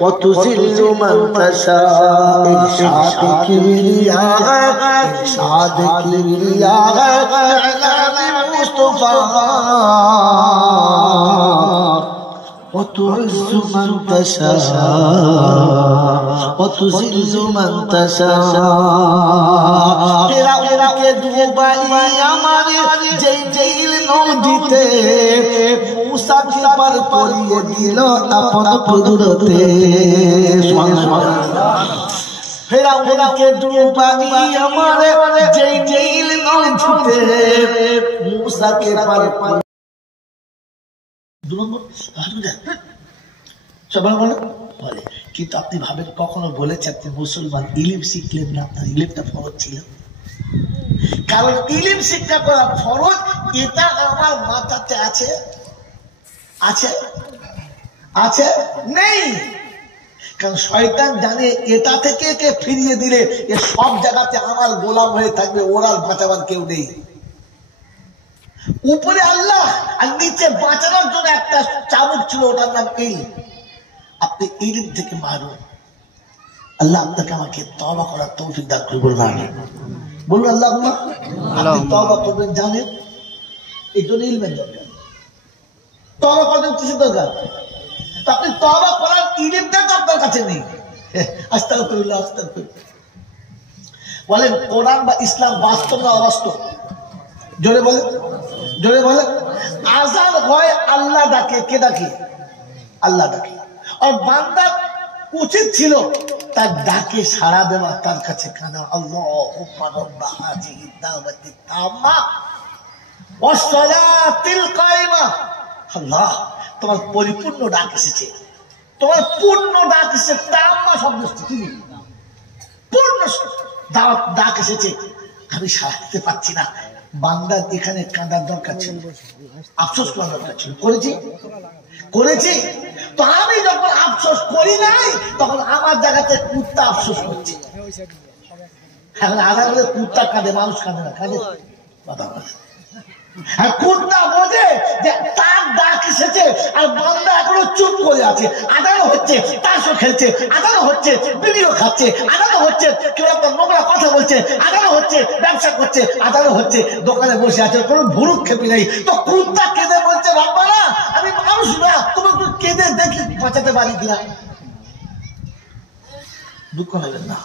وتذل من تشاء ارشاد کبریا ہے ارشاد کبریا ہے اعلان مصطفیٰ وتعز من تشاء وتذل من تشاء تیرا کے دوبائی ہمارے جیل নদীতে মুসাকে পার করিয়ে দিল আপন কুদরতে সুবহানাল্লাহ ফেরাউনকে ডুবাই আমারে জেল নদীতে মুসাকে পার সবাই বলে কিন্তু আপনি ভাবেন কখনো বলেছে আপনি মুসলমান ইলম শিখলেন না আপনার ইলমটা ফরজ ছিল কারণ ইলম শিক্ষা করা ফরজ এটা আমার মাথাতে আছে আছে আছে নেই কারণ শয়তান জানে এটা থেকে কে ফিরিয়ে দিলে এ সব জায়গাতে আমার গোলাম হয়ে থাকবে ওর আর বাঁচাবার কেউ নেই উপরে আল্লাহ আর নিচে বাঁচানোর জন্য একটা চাবুক ছিল ওটার নাম ইলম আপনি ইলম থেকে মারুন আল্লাহ আপনাকে আমাকে তওবা করার তৌফিক দান করুন বলুন আমিন বলুন আল্লাহুম্মা আপনি তওবা করবেন জানেন এই জন্য ইলমের দরকার তওবা করার কিসের দরকার আপনি তওবা করার ইলমটা তো আপনার কাছে নেই আস্তাগফিরুল্লাহ আস্তাগফিরুল্লাহ বলেন কোরআন বা ইসলাম বাস্তব না অবাস্তব জোরে বলেন আযান হয় আল্লাহ ডাকে কে ডাকে আল্লাহ ডাকে আর বান্দা উচিত ছিল তার ডাকে সাড়া দেওয়া তার কাছে কাঁদা আল্লাহুম্মা রাব্বা হাযিহি দাওয়াতি তাম্মা ওয়াস সালাতিল কায়মা আল্লাহ তোমার পরিপূর্ণ ডাক এসেছে তোমার পূর্ণ ডাক এসেছে তাম্মা শব্দ কি পূর্ণ দাওয়াত ডাক এসেছে আমি সাড়া দিতে পারছি না বান্দা এখানে কাঁদার দরকার ছিল আফসোস করার দরকার ছিল করেছি তো আমি যখন আফসোস করি নাই তখন আমার জায়গাতে কুত্তা আফসোস করছে এখন আলাদা করে কুত্তা কাঁদে মানুষ কাঁদে না কাঁদে বাবা কুত্তা বোঝে যে তার ডাক এসেছে আর বান্দা এখনো চুপ করে আছে আদানো হচ্ছে তাসও খেলছে আদানো হচ্ছে বিড়িও খাচ্ছে আদানো হচ্ছে কেউ একটা নোংরা কথা বলছে আদানো হচ্ছে ব্যবসা করছে আদানো হচ্ছে দোকানে বসে আছে কোনো ভুরুক্ষেপি নেই তো কুত্তা কেঁদে বলছে বাবা আমি মানুষ না তুমি একটু কেঁদে দেখি বাঁচাতে পারি কিনা দুঃখ নেবেন না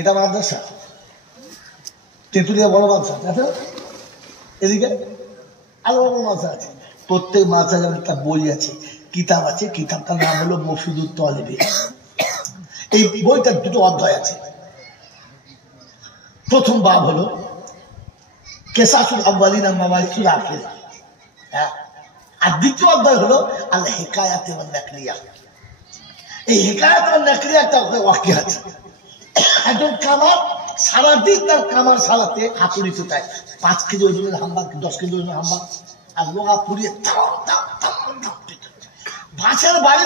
এটা মাদ্রাসা তেঁতুলিয়া বড় মাদ্রাসা আছে এদিকে আরো বড় মাদ্রাসা আছে প্রত্যেক মাদ্রাসার একটা বই আছে কিতাব আছে কিতাবটার নাম হলো মফিদুত তালিবী এই বইটার দুটো অধ্যায় আছে প্রথম বাব হলো কেসাসুল আউয়ালিন ওয়া মাওয়ারিসুল আখিরিন আর দ্বিতীয় অধ্যায় হলো আল হিকায়াত ওয়ান নাকলিয়া এই হিকায়াত ওয়ান নাকলিয়া একটা ওয়াকিয়া আছে একজন কামার সারাদিন তার কামার সারাতে হাতুড়ি চুটায় 5 কেজি ওজনের হাম্বা 10 কেজি ওজনের হাম্বা আর লোহা পুড়িয়ে ভাষার বাড়ি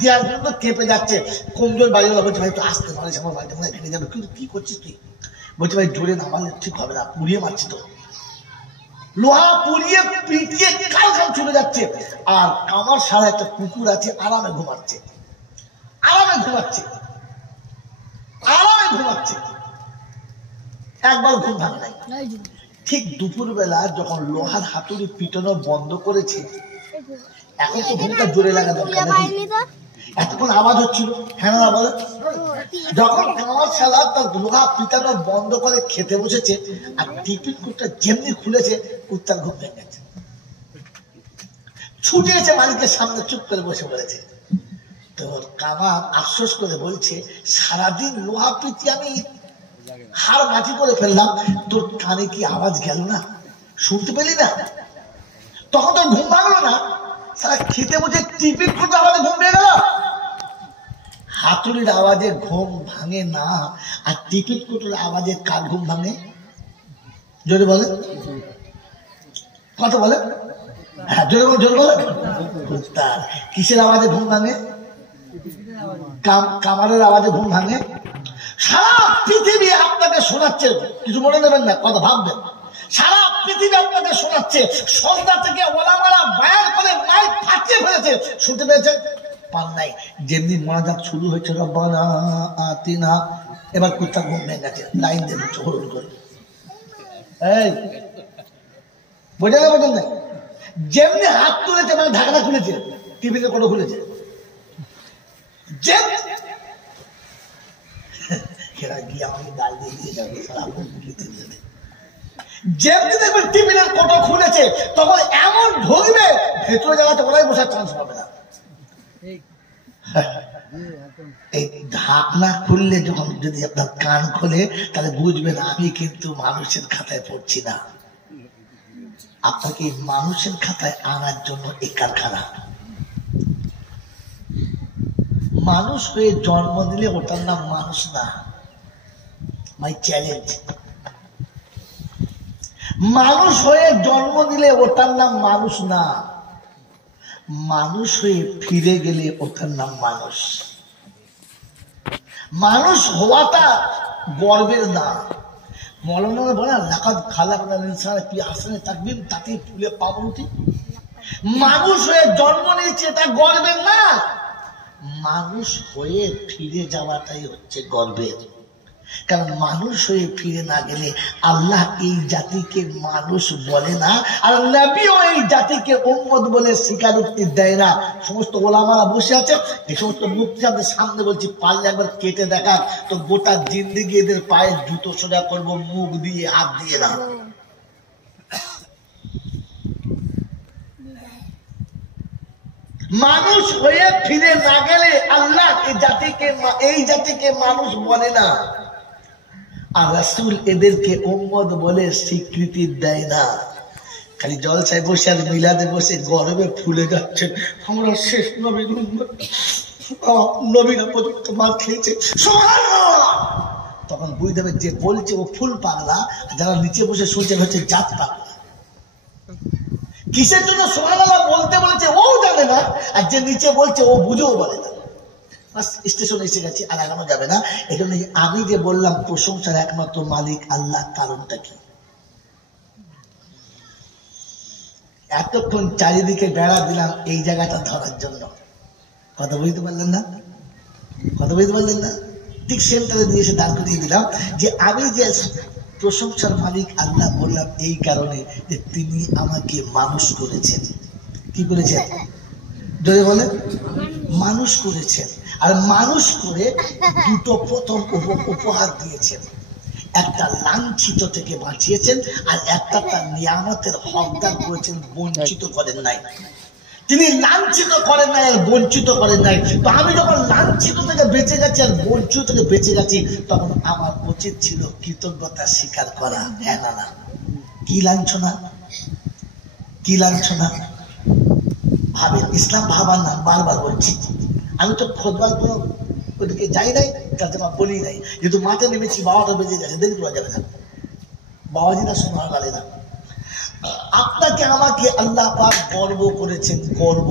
দেওয়ার জন্য কেঁপে যাচ্ছে কমজোর বাড়িওয়ালা বলছে ভাই তো আসতে পারিস আমার বাড়িতে মনে ভেঙে যাবে কিন্তু কি করছিস তুই বলছে ভাই জোরে নামালে ঠিক হবে না পুড়িয়ে মারছি তো লোহা পুড়িয়ে পিটিয়ে কাল চলে যাচ্ছে আর কামার সারা একটা কুকুর আছে আরামে ঘুমাচ্ছে একবার ঘুম ভাঙে নাই ঠিক দুপুর বেলা যখন লোহার হাতুড়ি পিটানো বন্ধ করেছে এখন তো ঘুমটা জোরে লাগা দরকার এতক্ষণ আওয়াজ হচ্ছিল হ্যাঁ না বলে যখন কামার শালা তার লোহা পিটানো বন্ধ করে খেতে বসেছে আর টিফিন কুটটা যেমনি খুলেছে কুত্তার ঘুম ভেঙে গেছে ছুটে এসে মালিকের সামনে চুপ করে বসে পড়েছে তোর কামার আফসোস করে বলছে সারাদিন লোহা পিটি আমি হাড় মাটি করে ফেললাম তোর কানে কি আওয়াজ গেল না শুনতে পেলি না তখন তোর ঘুম ভাঙলো না সারা খেতে বসে টিফিন খুঁজে আওয়াজে ঘুম ভেঙে গেল হাতুড়ির আওয়াজে ঘুম ভাঙে না আর টিফিন কুটোর আওয়াজে কার ঘুম ভাঙে জোরে বলে কত বলে হ্যাঁ জোরে বলে কুত্তার কিসের আওয়াজে ঘুম ভাঙে কামারের আওয়াজে ঘুম ভাঙে সারা পৃথিবী আপনাকে শোনাচ্ছে কিছু মনে নেবেন না কথা ভাববেন সারা পৃথিবী আপনাকে শোনাচ্ছে সন্ধ্যা থেকে ওলামারা বায়ান হয়েছে, শুনতে পেয়েছেন? পান নাই। যেমনি মোনাজাত শুরু হয়েছে রব্বানা আতিনা, এবার কোথা ঘুম ভেঙে গেছে, লাইন দিয়ে দিচ্ছে হলুদ করে। এই বোঝা না, বোঝেন না? যেমনি হাত তুলেছে মানে ঢাকনা খুলেছে, টিভিতে কোনো খুলেছে, যেমনি দেখবেন টিভির কোটো খুলেছে তখন এমন ঢুকবে ভেতরে জায়গাতে ওরাই বসার চান্স পাবে না। এই ঢাকনা খুললে যখন যদি আপনার কান খোলে তাহলে বুঝবেন আমি কিন্তু মানুষের খাতায় পড়ছি না, আপনাকে মানুষের খাতায় আনার জন্য এই কারখানা। মানুষ হয়ে জন্ম দিলে ওটার নাম মানুষ না, মাই চ্যালেঞ্জ। মানুষ হয়ে জন্ম দিলে ওটার নাম মানুষ না, মানুষ হয়ে ফিরে গেলে ওটার নাম মানুষ। মানুষ হওয়াটা গর্বের না। মৌলানা বলে লাকাদ খালাকনাল ইনসানা ফি আহসানি তাকওয়িম, তাতে ফুলে পাবরুটি। মানুষ হয়ে জন্ম নিয়েছে এটা গর্বের না, মানুষ হয়ে ফিরে যাওয়াটাই হচ্ছে গর্বের। কারণ মানুষ হয়ে ফিরে না গেলে আল্লাহ এই জাতিকে মানুষ বলে না, আর নবীও এই জাতিকে উম্মত বলে স্বীকারোক্তি দেয় না। সমস্ত ওলামারা বসে আছে, এই সমস্ত মুফতি সাহেবদের সামনে বলছি পারলে একবার কেটে দেখাক তো গোটা জিন্দেগি এদের পায়ে জুতো সোজা করবো, মুখ দিয়ে হাত দিয়ে না। মানুষ হয়ে ফিরে না গেলে আল্লাহ এই জাতিকে মানুষ বলে না, আর রাসূল এদেরকে উম্মত বলে স্বীকৃতি দেয় না। খালি জলসায় বসে আর মিলাদে বসে গর্বে ফুলে যাচ্ছেন, আমরা শেষ নবীর উম্মত, নবীরা পর্যন্ত মার খেয়েছে, সুবহানাল্লাহ। তখন বুঝতে হবে যে বলছে ও ফুল পাগলা, যারা নিচে বসে শুনছেন হচ্ছে জাত পাগলা। কিসের জন্য সুবহানাল্লাহ বলতে বলেছে ও জানে না, আর যে নিচে বলছে ও বুঝেও বলে না। স্টেশনে এসে গেছি, আর আগানো যাবে না। এই জন্য আমি যে বললাম প্রশংসার একমাত্র মালিক আল্লাহ, কারণটা কি? এতক্ষণ চারিদিকে বেড়া দিলাম এই জায়গাটা ধরার জন্য। কথা বুঝতে পারলেন না? কথা বুঝতে পারলেন না? ঠিক সেন্টারে দিয়ে এসে দাঁড় করিয়ে দিলাম যে আমি যে প্রশংসার মালিক আল্লাহ বললাম এই কারণে যে তিনি আমাকে মানুষ করেছেন। কি করেছেন? যদি বলে মানুষ করেছেন, আর মানুষ করে দুটো প্রথম উপহার দিয়েছেন। একটা লাঞ্ছিত থেকে বাঁচিয়েছেন, আর একটা তার নিয়ামতের হকদার করেছেন, বঞ্চিত করেন নাই। তিনি লাঞ্ছিত করেন নাই আর বঞ্চিত করেন নাই। তো আমি যখন লাঞ্ছিত থেকে বেঁচে গেছি আর বঞ্চিত থেকে বেঁচে গেছি, তখন আমার উচিত ছিল কৃতজ্ঞতা স্বীকার করা। হ্যাঁ না? কি লাঞ্ছনা, কি লাঞ্ছনা ভাবেন। ইসলাম ভাবার না, বারবার বলছি। আমি তো খোদবার কোনো ওদিকে যাই নাই, তার জন্য বলি নাই। যেহেতু মাঠে নেমেছি, 12টা বেজে গেছে, দেরি করা যাবে না। বাবাজিরা শোনা গেলে না। আপনাকে আমাকে আল্লাহ পাক গর্ব করেছেন, গর্ব।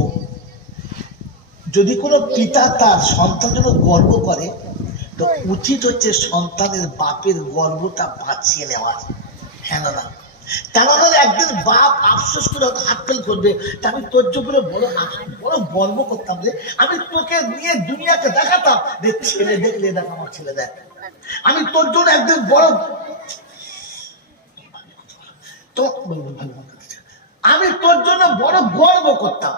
যদি কোনো পিতা তার সন্তান জন্য গর্ব করে, তো উচিত হচ্ছে সন্তানের বাপের গর্বটা বাঁচিয়ে নেওয়া। হ্যাঁ না? তারা হলে একদিন বাপ আফসোস করে হাত ফেল করবে, আমি তোর জন্য বড় গর্ব করতাম রে, আমি তোকে নিয়ে দুনিয়াকে দেখাতাম, ছেলে দেখলে দেখ আমার ছেলে দেখ, আমি তোর জন্য একদিন বড়, তো আমি তোর জন্য বড় গর্ব করতাম।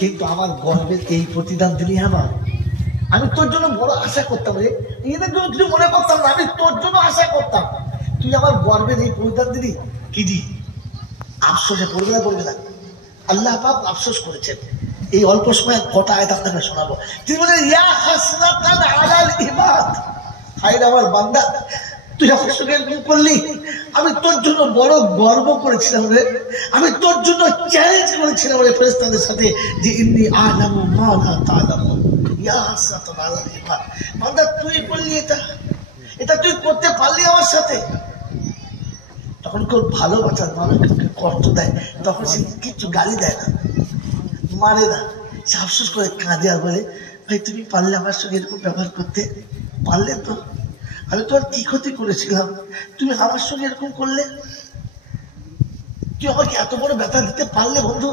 কিন্তু আমার গর্বের এই প্রতিদান দিলি আমার, আমি তোর জন্য বড় আশা করতাম রে, এদের জন্য কিছু মনে করতাম না, আমি তোর জন্য আশা করতাম, তুই আমার গর্বের এই প্রতিদান দিলি। কি দি আফসোসে পড়বে না, পড়বে না? আল্লাহ পাক আফসোস করেছেন। এই অল্প সময় কটা আয়াত আপনাকে শোনাবো। তিনি বলেন ইয়া হাসনাতান আলাল ইবাদ, হায় আমার বান্দা তুই আমার সঙ্গে এরকম করলি, আমি তোর জন্য বড় গর্ব করেছিলাম রে, আমি তোর জন্য চ্যালেঞ্জ করেছিলাম রে ফেরেশতাদের সাথে যে ইন্নী আ'লামু মা লা তা'লামুন, ইয়া হাসনাতান আলাল ইবাদ। বান্দা তুই বললি এটা তুই করতে পারলি আমার সাথে। তখন কেউ ভালোবাসার মানুষকে কষ্ট দেয়, তখন সে কিছু গালি দেয় না, মারে না, সে আফসোস করে কাঁদে আর বলে ভাই তুমি পারলে আমার সঙ্গে এরকম ব্যবহার করতে পারলে তো, আমি তো আর কি ক্ষতি করেছিলাম, তুমি আমার সঙ্গে এরকম করলে, তুই আমাকে এত বড় ব্যথা দিতে পারলে বন্ধু,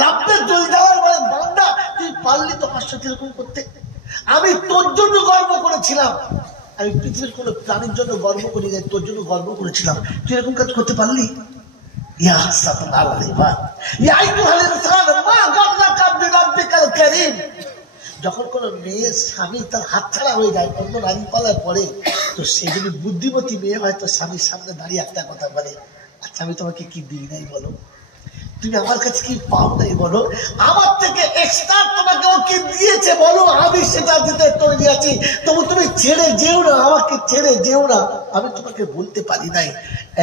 রাব্বে জল জালাল বলে বান্দা তুই পারলি তো আমার সাথে এরকম করতে? আমি তোর জন্য গর্ব করেছিলাম, আমি পৃথিবীর কোন প্রাণীর জন্য গর্ব করি নাই, তোর জন্য গর্ব করেছিলাম, তুই এরকম কাজ করতে পারলি? ইয়া হাসরাতান আলাল ইবাদ ইয়া আইয়ুহাল ইনসান মা গাররাকা বিরাব্বিকাল কারীম। যখন কোন মেয়ের স্বামী তার হাতছাড়া হয়ে যায়, অন্য নারী পালায় পড়ে, তো সে যদি বুদ্ধিমতী মেয়ে হয় তো স্বামীর সামনে দাঁড়িয়ে একটা কথা বলে, আচ্ছা আমি তোমাকে কি দিই নাই বলো, তুমি আমার কাছে কি পাও নাই বলো, আমার থেকে এক্সট্রা তোমাকে ও কি দিয়েছে বলো, আমি সেটা দিতে তৈরি আছি, তবু তুমি ছেড়ে যেও না, আমাকে ছেড়ে যেও না, আমি তোমাকে বলতে পারি নাই।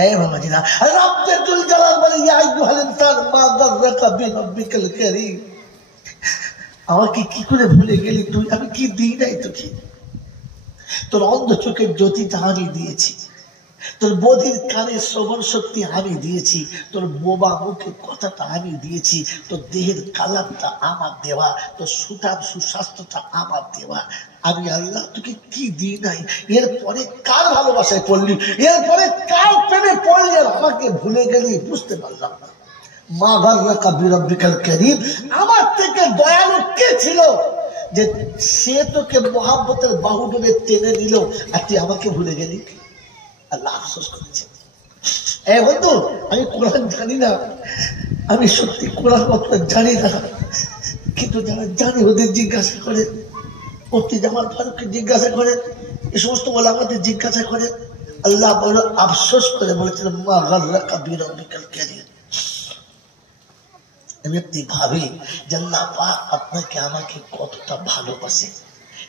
এই বাবাজিরা, রাব্বে জল জালাল বলে ইয়া আইয়ুহাল ইনসান মা গাররাকা বিরাব্বিকাল কারীম। আমাকে কি করে ভুলে গেলি তুই? আমি কি দিই নাই তোকে? তোর অন্ধ চোখের জ্যোতিটা আমি দিয়েছি, তোর বধির কানে শ্রবণ শক্তি আমি দিয়েছি, তোর বোবা মুখে কথাটা আমি দিয়েছি, তোর দেহের কালারটা আমার দেওয়া, তোর সুঠাম সুস্বাস্থ্যটা আমার দেওয়া। আমি আল্লাহ তোকে কি দিই নাই? এরপরে কার ভালোবাসায় পড়লি, এরপরে কার প্রেমে পড়লি আর আমাকে ভুলে গেলি? বুঝতে পারলাম না। মা গাররাকা বিরাব্বিকাল কারীম, আমার থেকে দয়ালু কে ছিল যে সে তোকে মহাব্বতের বাহুডোরে টেনে নিল আর তুই আমাকে ভুলে গেলি? আল্লাহ আফসোস করেছে। এ বন্ধু, আমি কোরআন জানি না, আমি সত্যি কোরআন মতো জানি না, কিন্তু যারা জানি ওদের জিজ্ঞাসা করেন, মুফতি জামাল ফারুককে জিজ্ঞাসা করেন, এই সমস্ত ওলামাদের জিজ্ঞাসা করেন। আল্লাহ বড় আফসোস করে বলেছিলেন মা গাররাকা বিরাব্বিকাল কারীম। আমি আপনি ভাবি যে আল্লাহ পাক আপনাকে আমাকে কতটা ভালোবাসে,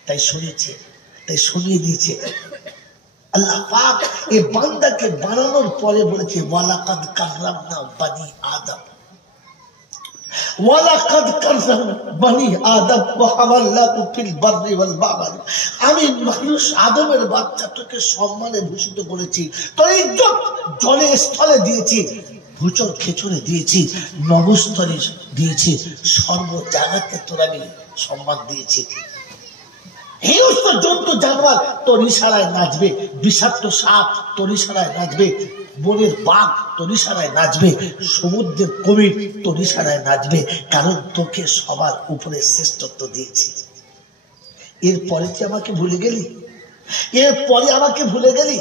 তাই শুনেছে, তাই শুনিয়ে দিয়েছে। আল্লাহ পাক এই বান্দাকে বানানোর পরে বলেছে ওয়ালাকাদ কাররামনা বানি আদম, ওয়ালাকাদ কাররামনা বানি আদম ওয়া হামালনাহু ফিল বাররি ওয়াল বাহর। আমি মানুষ আদমের বাচ্চাটাকে সম্মানে ভূষিত করেছি, তোর ইজ্জত জলে স্থলে দিয়েছি, ভূচর খেচরে দিয়েছি, নভস্তরে দিয়েছি, সর্ব জায়গাতে তোর আমি সম্মান দিয়েছি। হিংস্র জন্তু জানোয়ার তোর ইশারায় নাচবে, বিষাক্ত সাপ তোর ইশারায় নাচবে, বনের বাঘ তোর ইশারায় নাচবে, সমুদ্রের কুমির তোর ইশারায় নাচবে, কারণ তোকে সবার উপরে শ্রেষ্ঠত্ব দিয়েছি। এরপরে তুই আমাকে ভুলে গেলি? এরপরে আমাকে ভুলে গেলি?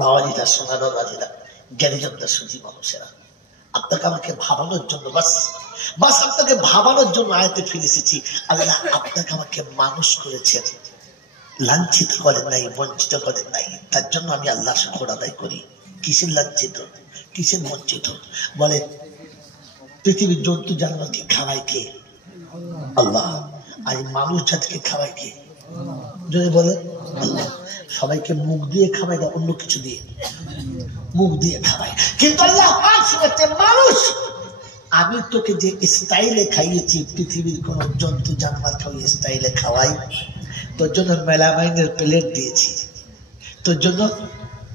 বাবাজিরা, সোনার বাজিরা, জ্ঞানীজনরা, সুধী মানুষেরা, আপনাকে আমাকে ভাবানোর জন্য, বাস আপনাকে ভাবানোর জন্য আয়াতে ফিরে এসেছি। আল্লাহ আপনাকে আমাকে মানুষ করেছেন, লাঞ্ছিত করেন নাই, বঞ্চিত করেন নাই, তার জন্য আমি আল্লাহ শুকর আদায় করি। কিসের লাঞ্ছিত, কিসের বঞ্চিত? বলে পৃথিবীর জন্তু জানোয়ারকে খাওয়ায় কে? আল্লাহ। আর মানুষ জাতিকে খাওয়ায় কে? যদি বলে আল্লাহ। সবাইকে মুখ দিয়ে খাওয়ায় না অন্য কিছু দিয়ে? মুখ দিয়ে খাওয়ায়। কিন্তু আল্লাহ মানুষ, আমি তোকে যে স্টাইলে খাইয়েছি পৃথিবীর কোন জন্তু জানোয়ারকে ওই স্টাইলে খাওয়াই। তোর জন্য মেলামাইনের প্লেট দিয়েছি, তোর জন্য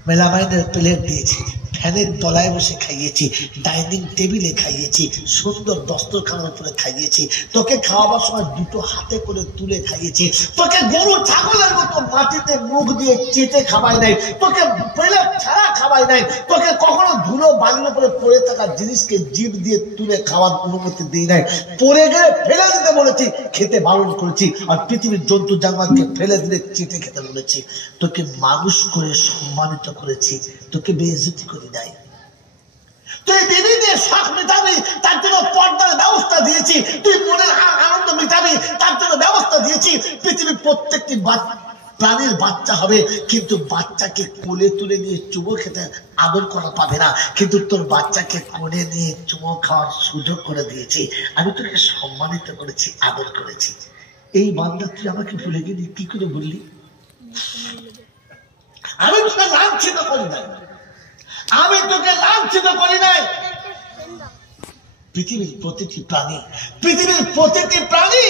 মেলামাইনের প্লেট দিয়েছি, ফ্যানের তলায় বসে খাইয়েছি, ডাইনিং টেবিলে খাইয়েছি, সুন্দর দস্তরখানার উপরে খাইয়েছি, তোকে খাওয়াবার সময় দুটো হাতে করে তুলে খাইয়েছি, তোকে গরু ছাগলের মতো মাটিতে মুখ দিয়ে চেটে খাওয়াই নাই, তোকে প্লেট ছাড়া খাওয়াই নাই, তোকে কখনো ধুলো বালির উপরে পড়ে থাকা জিনিসকে জিভ দিয়ে তুলে খাওয়ার অনুমতি দিই নাই, পড়ে গেলে ফেলে দিতে বলেছি, খেতে বারণ করেছি। আর পৃথিবীর জন্তু জানোয়ারকে ফেলে দিলে চেটে খেতে বলেছি। তোকে মানুষ করে সম্মানিত করেছি, তোকে বেইজ্জতি করি নাই। তুই বিবিদের শখ মেটাবি, তার জন্য পর্দার ব্যবস্থা দিয়েছি। তুই মনের আনন্দ মেটাবি, তার জন্য ব্যবস্থা দিয়েছি। পৃথিবীর প্রত্যেকটি প্রাণীর বাচ্চা হবে, কিন্তু বাচ্চাকে কোলে তুলে নিয়ে চুমো খেতে আদর করা পাবে না, কিন্তু তোর বাচ্চাকে কোলে নিয়ে চুমো খাওয়ার সুযোগ করে দিয়েছি। আমি তোকে সম্মানিত করেছি, আদর করেছি। এই বান্দা তুই আমাকে ভুলে গেলি, কি করে বললি? আমি তোকে লাঞ্ছিত করি নাই, আমি তোকে লাঞ্ছিত করি নাই। পৃথিবীর প্রতিটি প্রাণী, পৃথিবীর প্রতিটি প্রাণী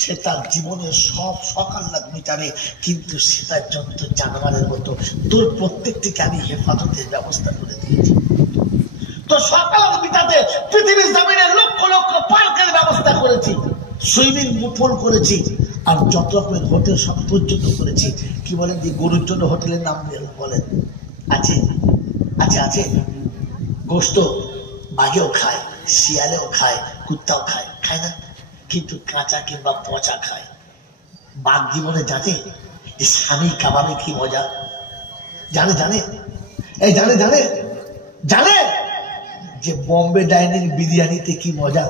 সে তার জীবনের সব সকাল মিটাবে, কিন্তু সেটা জন্তু জানোয়ারের মতো তোর প্রত্যেকটিকে আমি হেফাজতের ব্যবস্থা করে দিয়েছি। তো সকাল মিটাতে পৃথিবীর জমিনে লক্ষ লক্ষ পার্কের ব্যবস্থা করেছি, সুইমিং পুল করেছি, আর যত রকমের হোটেল সব পর্যন্ত করেছি। কি বলেন যে গরুর জন্য হোটেলের নাম বলেন? আছে, আছে, আছে। গোস্ত বাঘেও খায়, শিয়ালেও খায়, কুত্তাও খায়, খায় না? কিন্তু কাঁচা কিংবা পচা খায়। বাঘ জীবনে জানে যে স্বামী কাবাবে কি মজা? জানে জানে এই জানে জানে জানে যে বোম্বে ডাইনিং বিরিয়ানিতে কি মজা?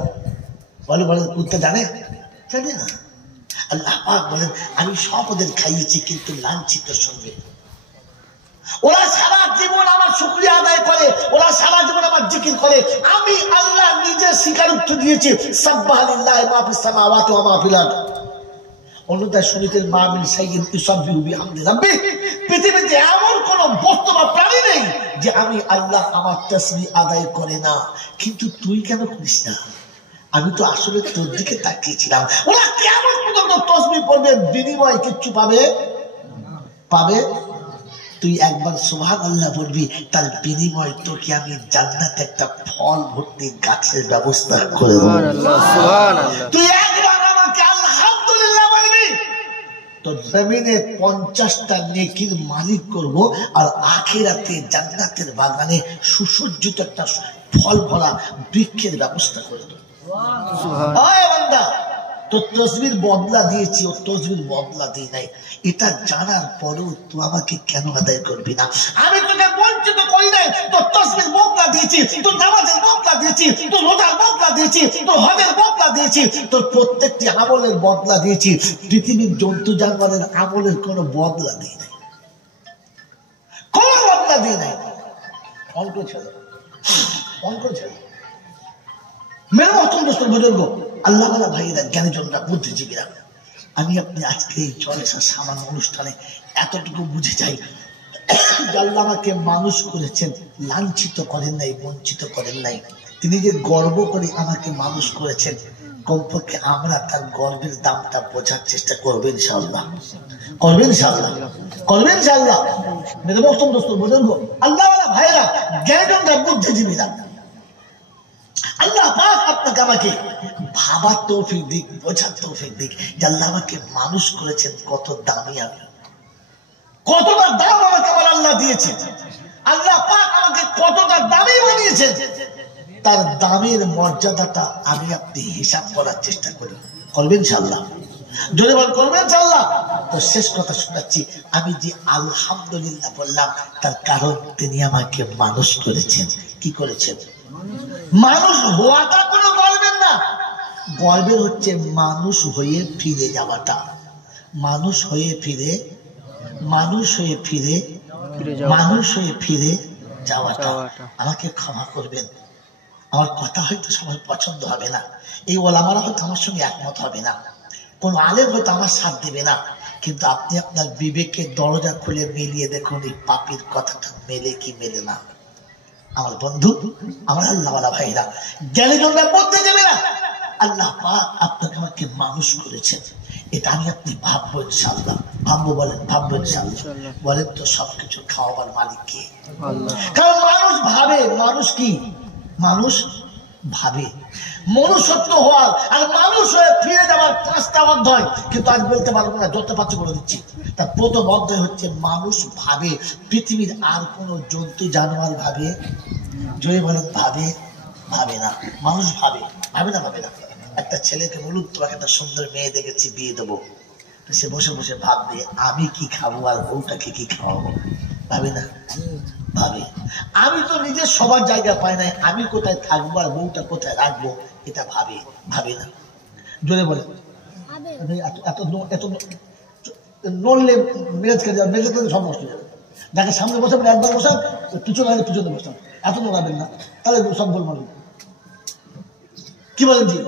বলে বলে কুত্তা জানে? জানে না। আল্লাহ পাক বলেন আমি সব ওদের খাইয়েছি কিন্তু লাঞ্ছিতের সঙ্গে। ওরা সারা জীবন আমার শুকরিয়া আদায় করে, ওরা সারা জীবন আমার জিকির করে। আমি আল্লাহ নিজে স্বীকারোক্তি দিয়েছি সাব্বাহা লিল্লাহি মা ফিস সামাওয়াতি ওয়া মা ফিল আরদ। অন্যথায় শরীরের মা মিন শাইইন ইউসাব্বিহু বিহামদি রাব্বি। পৃথিবীতে এমন কোন বস্তু বা প্রাণী নেই যে আমি আল্লাহ আমার তাসবিহ আদায় করে না। কিন্তু তুই কেন করিস না? আমি তো আসলে তোর দিকে তাকিয়েছিলাম। ওরা কেমন পর্যন্ত তাসবিহ পড়বে, বিনিময় কিচ্ছু পাবে পাবে? তুই একবার সুবহানাল্লাহ বলবি, তার বিনিময় তোকে আমি জান্নাতে একটা ফল ভর্তি গাছের ব্যবস্থা করে দেব। তুই একবার আমাকে আলহামদুলিল্লাহ বলবি, তো জমিনে 50টা নেকির মালিক করব, আর আখিরাতে জান্নাতের বাগানে সুসজ্জিত একটা ফল ভরা বৃক্ষের ব্যবস্থা করে দেব। বান্দা, তোর তসবির বদলা দিয়েছি, ও তসবির বদলা দিই নাই। এটা জানার পরেও তুই আমাকে কেন আদায় করবি না? আমি তোকে বঞ্চিত করি নাই। তোর তসবির বদলা দিয়েছি, তোর নামাজের বদলা দিয়েছি, তোর রোজার বদলা দিয়েছি, তোর হজের বদলা দিয়েছি, তোর প্রত্যেকটি আমলের বদলা দিয়েছি। পৃথিবীর জন্তু জানোয়ারের আমলের কোনো বদলা দিই নাই, কোন বদলা দিই নাই। অঙ্ক ছিল, অঙ্ক ছিল। মেরে মহতরম দোস্ত বুজুর্গ, আল্লাহ ওয়ালা ভাইরা, জ্ঞানীজনরা, বুদ্ধিজীবীরা, আমি আপনি আজকে এই জলসা সামান্য অনুষ্ঠানে এতটুকু বুঝে যাই, আল্লাহ আমাকে মানুষ করেছেন, লাঞ্ছিত করেন নাই, বঞ্চিত করেন নাই। তিনি যে গর্ব করে আমাকে মানুষ করেছেন, কমপক্ষে আমরা তার গর্বের দামটা বোঝার চেষ্টা করবেন ইনশাআল্লাহ। করবেন ইনশাআল্লাহ, করবেন ইনশাআল্লাহ। মেরে মহতরম দোস্ত বুজুর্গ, আল্লাহ ওয়ালা ভাইরা, জ্ঞানীজনরা, বুদ্ধিজীবীরা, আল্লাহ পাক আপনাকে আমাকে ভাবার তৌফিক দিক, বোঝার তৌফিক দিক যে আল্লাহ আমাকে মানুষ করেছেন কত দামি, আমি কতটা দাম আমাকে আমার আল্লাহ দিয়েছে। আল্লাহ পাক আমাকে কতটা দামি বানিয়েছেন, তার দামের মর্যাদাটা আমি আপনি হিসাব করার চেষ্টা করি। করবেন ইনশাআল্লাহ, যদি বল করবেন ইনশাআল্লাহ। তো শেষ কথা শোনাচ্ছি, আমি যে আলহামদুলিল্লাহ বললাম তার কারণ তিনি আমাকে মানুষ করেছেন। কি করেছেন? মানুষ হওয়াটা কোনো গর্বের না, গর্বের হচ্ছে মানুষ হয়ে ফিরে যাওয়াটা। মানুষ হয়ে ফিরে, মানুষ হয়ে ফিরে, মানুষ হয়ে ফিরে যাওয়াটা। আমাকে ক্ষমা করবেন, আমার কথা হয়তো সবার পছন্দ হবে না, এই ওলামারা হয়তো আমার সঙ্গে একমত হবে না, কোন আলেম হয়তো আমার সাথ দেবে না, কিন্তু আপনি আপনার বিবেকের দরজা খুলে মিলিয়ে দেখুন এই পাপির কথাটা মেলে কি মেলে না। আমার বন্ধু, আমার আল্লাহ ওয়ালা ভাইরা, জ্ঞানীজনরা বলতে দেবে না, আল্লাহ পাক আপনাকে আমাকে মানুষ করেছেন, এটা আমি আপনি ভাববো ইনশাআল্লাহ। ভাববো, বলেন ভাববো ইনশাআল্লাহ। বলেন তো সবকিছু খাওয়াবার মালিক কে? কারণ মানুষ ভাবে, মানুষ কি? মানুষ ভাবে। মনুষ্যত্ব হওয়ার আর মানুষ হয়ে ফিরে যাওয়ার 5টা অধ্যায়, কিন্তু আজ বলতে পারবো না, যত পাচ্ছি বলে দিচ্ছি। তার প্রথম অধ্যায় হচ্ছে মানুষ ভাবে। পৃথিবীর আর কোন জন্তু জানোয়ার ভাবে? জয় বলেন ভাবে? ভাবে না। মানুষ ভাবে, ভাবে না, ভাবে না। একটা ছেলেকে বলুন তোমাকে একটা সুন্দর মেয়ে দেখেছি, বিয়ে দেবো, সে বসে বসে ভাববে আমি কি খাবো আর বউটাকে কি খাওয়াবো। ভাবে না? ভাবে। আমি তো নিজে সবার জায়গা পাই নাই, আমি কোথায় থাকবো আর বউটা কোথায় রাখবো, এটা ভাবে। ভাবে না? জোরে বলে। এত এত নড়লে মেরেজ খেয়ে যাবে, মেরেজ খেলে সব নষ্ট হয়ে যাবে। যাকে সামনে বসাবেন একবার বসান, পিছনে আগে পিছনে বসান, এত নড়াবেন না, তাহলে সব গোল মারবেন। কি বলেন জি?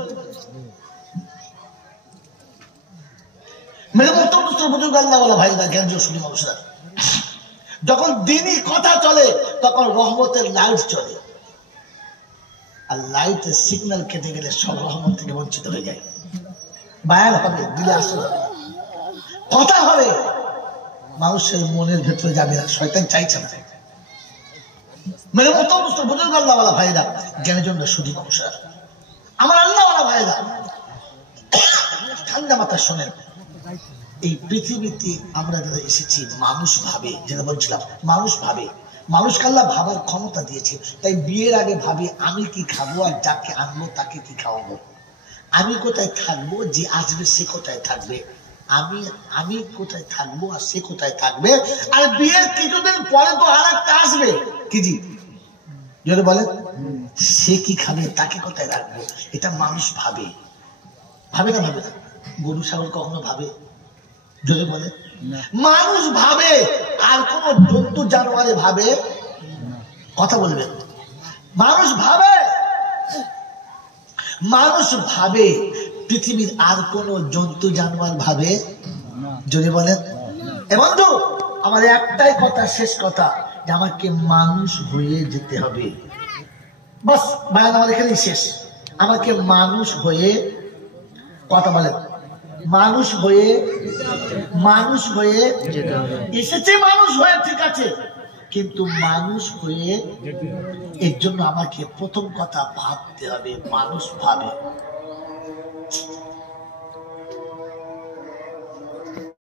মেরে মহতরম বুজুর্গ, আল্লাহ ওয়ালা ভাইরা, জ্ঞানীয় শুনি মানুষরা, যখন দিনই কথা চলে তখন রহমতের লাইট চলে, আর লাইটের সিগন্যাল কেটে গেলে সব রহমত থেকে বঞ্চিত হয়ে যায়। বায়ান হবে, দিলে আসলে কথা হবে, মানুষের মনের ভেতরে যাবে না, শয়তান চাইছে না। মেরে মহতরম বুজুর্গ, আল্লাহ ওয়ালা ভাইরা, জ্ঞানীজনরা শুনি মানুষরা, আমার আল্লাহ ওয়ালা ভাইরা, ঠান্ডা মাথা শোনেন। এই পৃথিবীতে আমরা যারা এসেছি মানুষ ভাবে, যেটা বলছিলাম, মানুষ ভাবে। মানুষকে আল্লাহ ভাবার ক্ষমতা দিয়েছে, তাই বিয়ের আগে ভাবি আমি কি খাবো আর যাকে আনবো তাকে কি খাওয়াবো, আমি কোথায় থাকবো, যে আসবে সে কোথায় থাকবে, আমি কোথায় থাকবো আর সে কোথায় থাকবে। আর বিয়ের কিছুদিন পরে তো আর একটা আসবে, কি জি যদি বলে সে কি খাবে, তাকে কোথায় রাখবো, এটা মানুষ ভাবে, ভাবে না? ভাবে না? গরু ছাগল কখনো ভাবে? যদি বলে মানুষ ভাবে, আর কোন জন্তু জানোয়ারে ভাবে? কথা বলবেন। মানুষ ভাবে, মানুষ ভাবে, পৃথিবীর আর কোন জন্তু জানোয়ার ভাবে? যদি বলেন। এ বন্ধু, আমার একটাই কথা, শেষ কথা, যে আমাকে মানুষ হয়ে যেতে হবে, বাস। বায়ান আমার এখানেই শেষ। আমাকে মানুষ হয়ে, কথা বলেন, মানুষ হয়ে এসেছে, মানুষ হয়ে, ঠিক আছে, কিন্তু মানুষ হয়ে এর জন্য আমাকে প্রথম কথা ভাবতে হবে, মানুষ ভাবে।